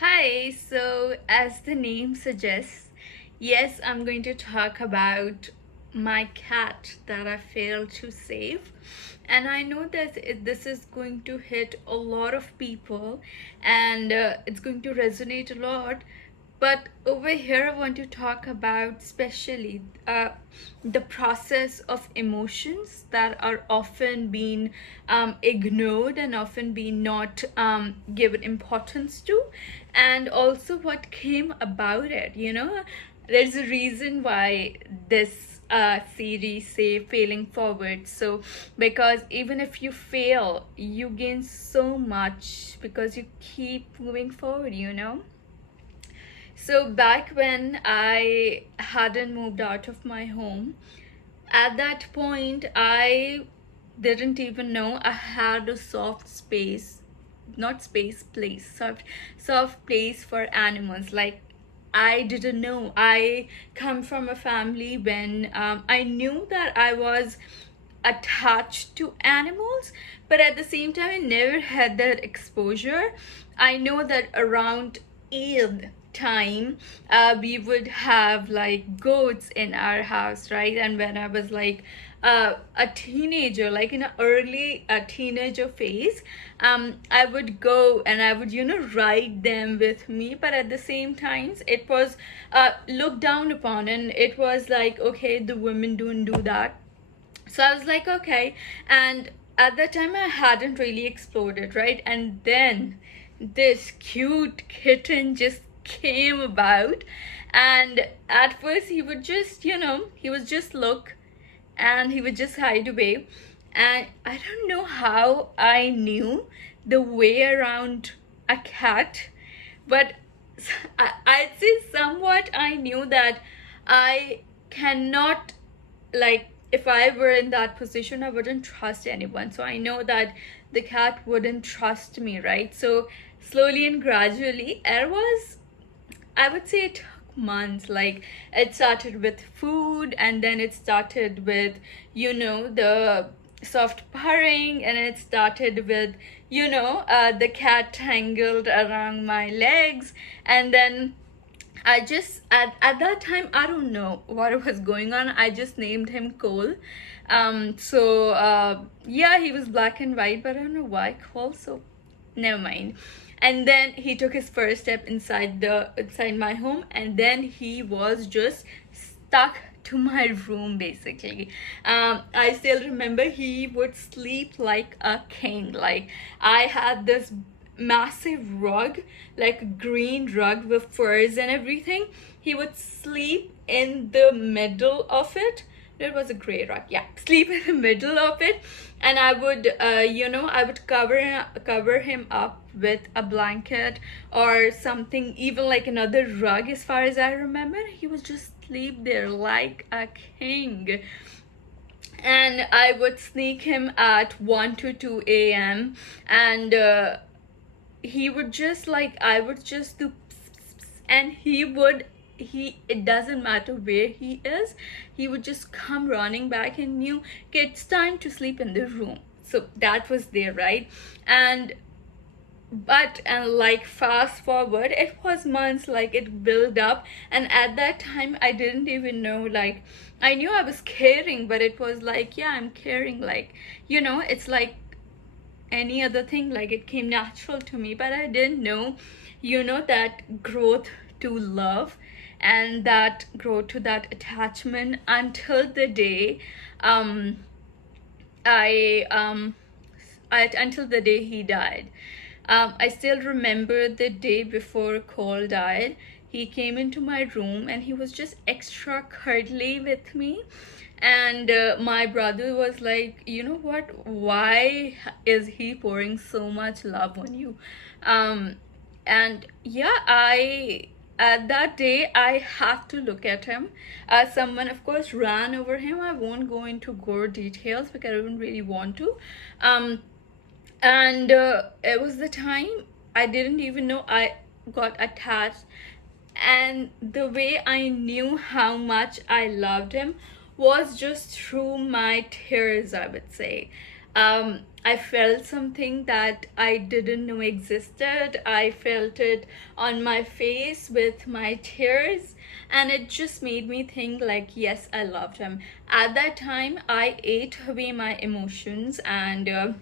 Hi, so as the name suggests, yes, I'm going to talk about my cat that I failed to save. And I know that this is going to hit a lot of people and it's going to resonate a lot. But over here, I want to talk about especially the process of emotions that are often being ignored and often being not given importance to, and also what came about it. There's a reason why this series say failing forward. So because even if you fail, you gain so much because you keep moving forward. So back when I hadn't moved out of my home, at that point I didn't even know I had a soft space, not space, place, soft place for animals. Like I didn't know. I come from a family when I knew that I was attached to animals, but at the same time I never had that exposure. I know that around Eid time, we would have like goats in our house, right? And when I was like a teenager, like in an early teenager phase, I would go and I would ride them with me, but at the same times it was looked down upon, and it was like, okay, the women don't do that. So I was like, okay. And at that time I hadn't really explored it, right? And then this cute kitten just came about, and at first he would just he would just look and he would just hide away. And I don't know how I knew the way around a cat, but I'd say somewhat I knew that I cannot, like, if I were in that position, I wouldn't trust anyone. So I know that the cat wouldn't trust me, right? So slowly and gradually, it was, I would say, it took months. Like, it started with food, and then it started with, the soft purring, and it started with, the cat tangled around my legs. And then I just, at that time, I don't know what was going on. I just named him Koal. Yeah, he was black and white, but I don't know why Koal, so never mind. And then he took his first step inside my home, and then he was just stuck to my room basically. I still remember he would sleep like a king. Like, I had this massive rug, like a green rug with furs and everything. He would sleep in the middle of it. It was a gray rug, yeah. Sleep in the middle of it, and I would I would cover him up with a blanket or something, even like another rug. As far as I remember, he would just sleep there like a king. And I would sneak him at 1 to 2 a.m. and he would just, like, I would just do pss, pss, pss, and it doesn't matter where he is, he would just come running back and knew, okay, it's time to sleep in the room. So that was there, right? And like, fast forward, it was months, like it built up. And at that time I didn't even know, like, I knew I was caring, but it was like, yeah, I'm caring, like, it's like any other thing, like it came natural to me. But I didn't know, that growth to love and that growth to that attachment until the day um I until the day he died. I still remember the day before Cole died. He came into my room and he was just extra cuddly with me. And my brother was like, you know what? Why is he pouring so much love on you? And yeah, at that day I have to look at him. Someone, of course, ran over him. I won't go into gore details because I don't really want to. And it was the time I didn't even know I got attached. And the way I knew how much I loved him was just through my tears, I would say. I felt something that I didn't know existed. I felt it on my face with my tears, and it just made me think like, yes, I loved him. At that time, I ate away my emotions, and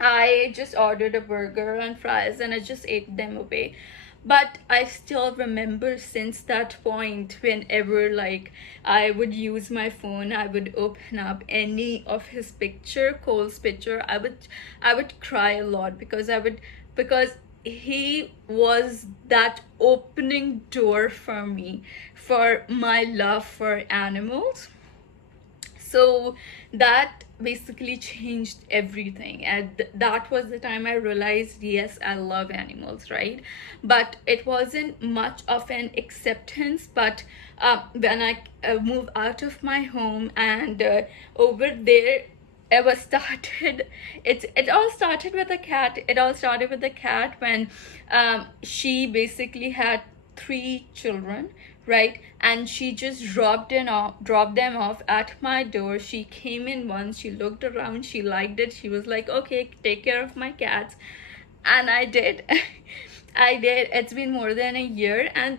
I just ordered a burger and fries and I just ate them away. But I still remember since that point, whenever like I would use my phone, I would open up any of his picture, Koal's picture, I would cry a lot, because he was that opening door for me, for my love for animals. So that basically changed everything, and that was the time I realized, yes, I love animals, right? But it wasn't much of an acceptance. But when I moved out of my home, and over there it was started it all started with a cat. It all started with a cat when she basically had three children, right? And she just dropped them off at my door. She came in once, she looked around, she liked it, she was like, okay, take care of my cats. And I did. I did. It's been more than a year, and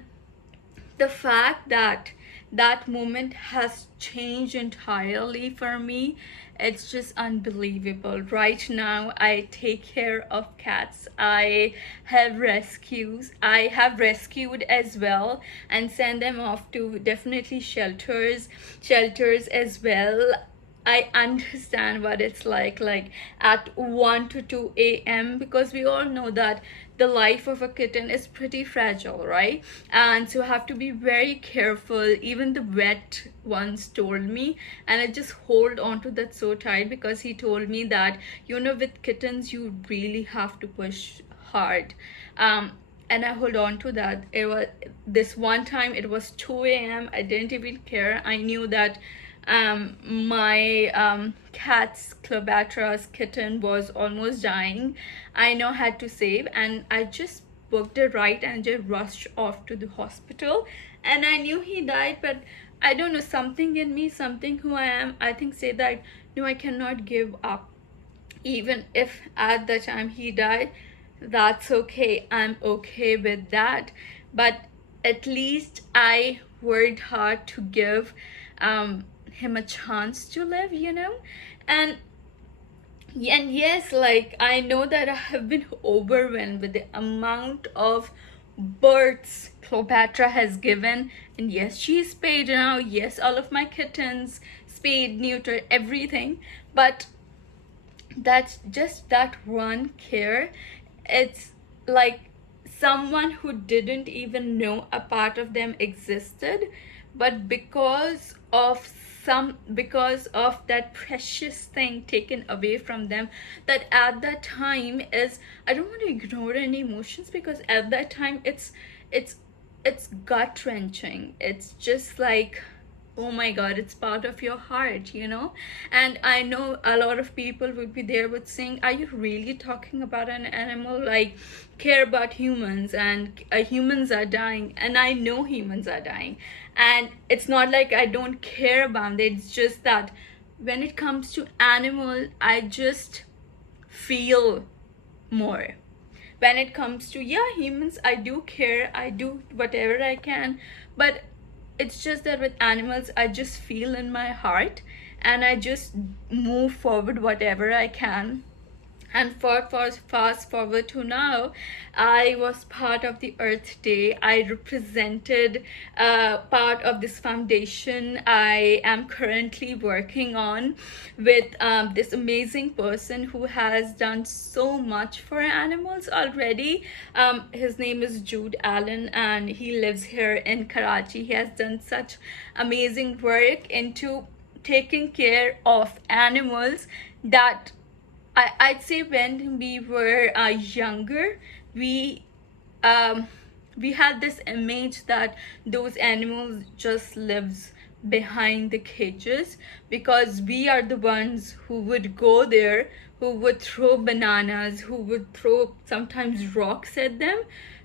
the fact that that moment has changed entirely for me, it's just unbelievable. Right now I take care of cats. I have rescued as well, and send them off to definitely shelters as well. I understand what it's like at 1 to 2 a.m., because we all know that the life of a kitten is pretty fragile, right? And so I have to be very careful. Even the vet once told me, and I just hold on to that so tight, because he told me that, with kittens, you really have to push hard. And I hold on to that. It was this one time, it was 2 a.m. I didn't even care. I knew that my cat's Cleopatra's kitten was almost dying. I know I had to save, and I just booked a ride and just rushed off to the hospital. And I knew he died, but I don't know, something in me, something who I am, I think, say that no, I cannot give up. Even if at the time he died, that's okay. I'm okay with that. But at least I worked hard to give him a chance to live, and yes, like, I know that I have been overwhelmed with the amount of births Cleopatra has given. And yes, she's spayed now. Yes, all of my kittens spayed, neutered, everything. But that's just that one care. It's like someone who didn't even know a part of them existed, but because of that precious thing taken away from them, that at that time is, I don't want to ignore any emotions, because at that time it's gut wrenching. It's just like, oh my god, it's part of your heart. And I know a lot of people would be there with saying, are you really talking about an animal? Like, care about humans, and humans are dying. And I know humans are dying, and it's not like I don't care about it. It's just that when it comes to animal, I just feel more. When it comes to, yeah, humans, I do care, I do whatever I can. But it's just that with animals, I just feel in my heart, and I just move forward whatever I can. And for fast forward to now, I was part of the Earth Day. I represented part of this foundation I am currently working on with this amazing person who has done so much for animals already. His name is Jude Allen, and he lives here in Karachi. He has done such amazing work into taking care of animals that I'd say when we were younger, we had this image that those animals just lives behind the cages, because we are the ones who would go there, who would throw bananas, who would throw sometimes rocks at them,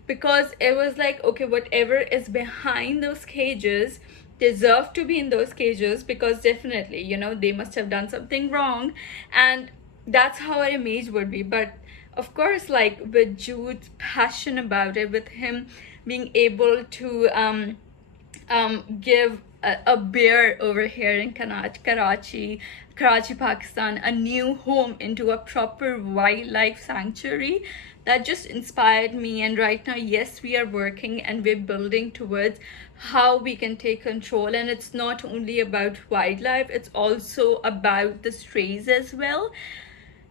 because it was like, okay, whatever is behind those cages deserve to be in those cages, because definitely, they must have done something wrong. And that's how our image would be. But of course, like with Jude's passion about it, with him being able to give a bear over here in Karachi, Pakistan, a new home into a proper wildlife sanctuary, that just inspired me. And right now, yes, we are working and we're building towards how we can take control. And it's not only about wildlife, it's also about the strays as well.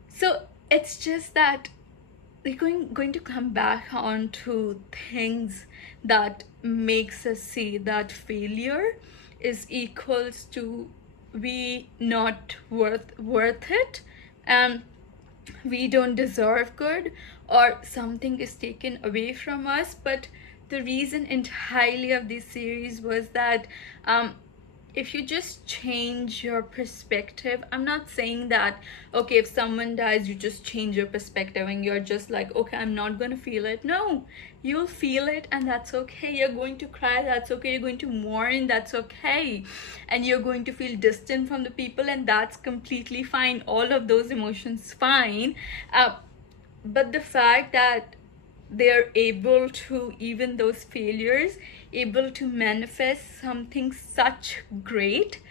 So it's just that we're going to come back on to things that makes us see that failure is equals to we not worth it, and we don't deserve good, or something is taken away from us. But the reason entirely of this series was that if you just change your perspective, I'm not saying that, okay, if someone dies, you just change your perspective and you're just like, okay, I'm not gonna feel it. No, you'll feel it, and that's okay. You're going to cry, that's okay. You're going to mourn, that's okay. And you're going to feel distant from the people, and that's completely fine. All of those emotions, fine. But the fact that they're able to, even those failures, able to manifest something such great,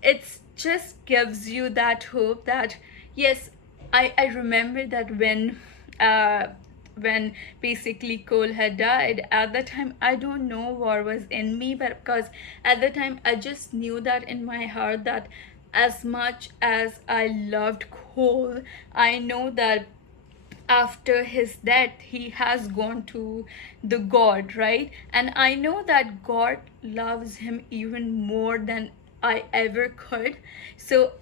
it just gives you that hope that yes, I remember that when basically Koal had died, at the time I don't know what was in me, but because at the time I just knew that in my heart that as much as I loved Koal, I know that after his death he has gone to the God, right? And I know that God loves him even more than I ever could. So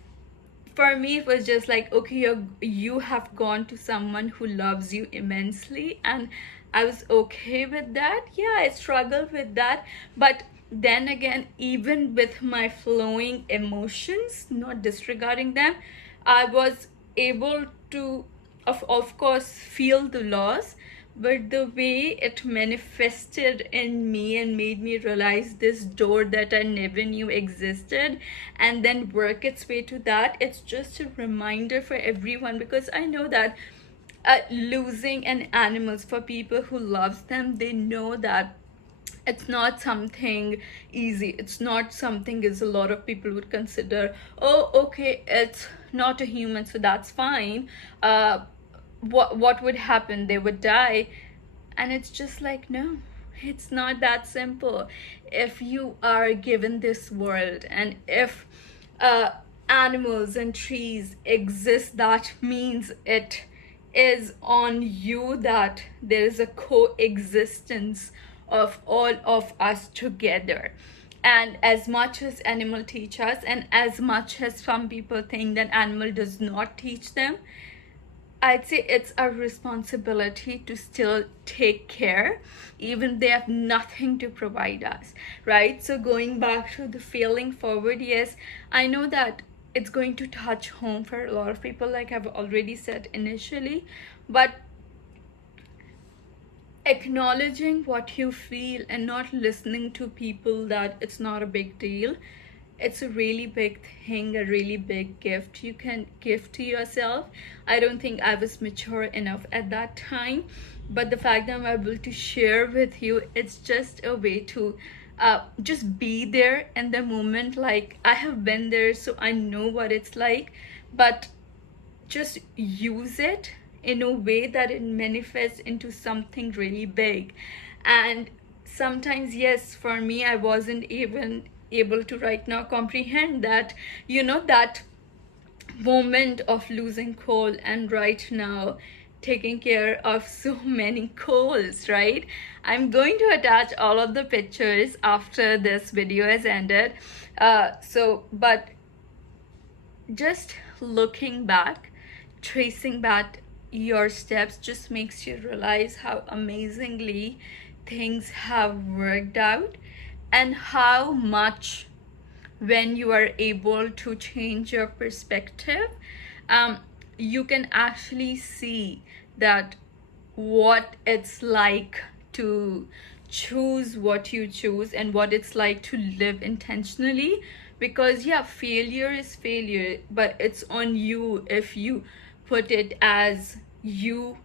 for me it was just like, okay, you have gone to someone who loves you immensely, and I was okay with that. Yeah, I struggled with that, but then again, even with my flowing emotions, not disregarding them, I was able to of course feel the loss, but the way it manifested in me and made me realize this door that I never knew existed, and then work its way to that, it's just a reminder for everyone. Because I know that losing an animals, for people who loves them, they know that it's not something easy. It's not something as a lot of people would consider, oh okay, it's not a human, so that's fine. What would happen? They would die. And it's just like, no, it's not that simple. If you are given this world, and if uh, animals and trees exist, that means it is on you that there is a coexistence of all of us together. And as much as animal teach us, and as much as some people think that animal does not teach them, I'd say it's our responsibility to still take care, even they have nothing to provide us, right? So going back to the failing forward, yes, I know that it's going to touch home for a lot of people, like I've already said initially, but acknowledging what you feel and not listening to people that it's not a big deal, it's a really big thing, a really big gift you can give to yourself. I don't think I was mature enough at that time, but the fact that I'm able to share with you, it's just a way to just be there in the moment. Like I have been there, so I know what it's like, but just use it in a way that it manifests into something really big. And sometimes, yes, for me, I wasn't even able to right now comprehend that, that moment of losing Koal, and right now taking care of so many Koals, right? I'm going to attach all of the pictures after this video has ended. But just looking back, tracing back your steps, just makes you realize how amazingly things have worked out, and how much, when you are able to change your perspective, you can actually see that what it's like to choose what you choose, and what it's like to live intentionally. Because yeah, failure is failure, but it's on you if you put it as you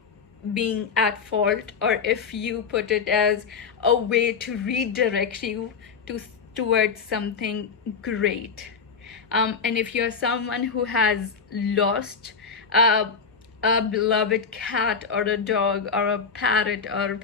being at fault, or if you put it as a way to redirect you to towards something great. And if you're someone who has lost a beloved cat or a dog or a parrot or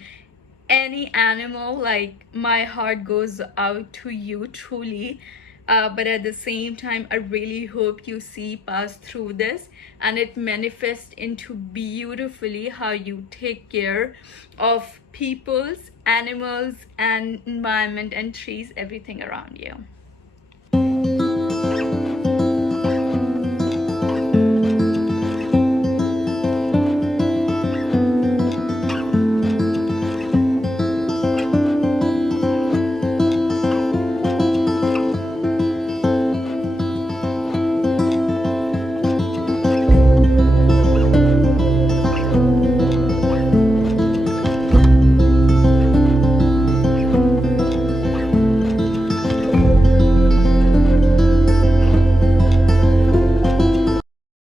any animal, like, my heart goes out to you truly. But at the same time, I really hope you see past through this and it manifests into beautifully how you take care of people's, animals, and environment and trees, everything around you.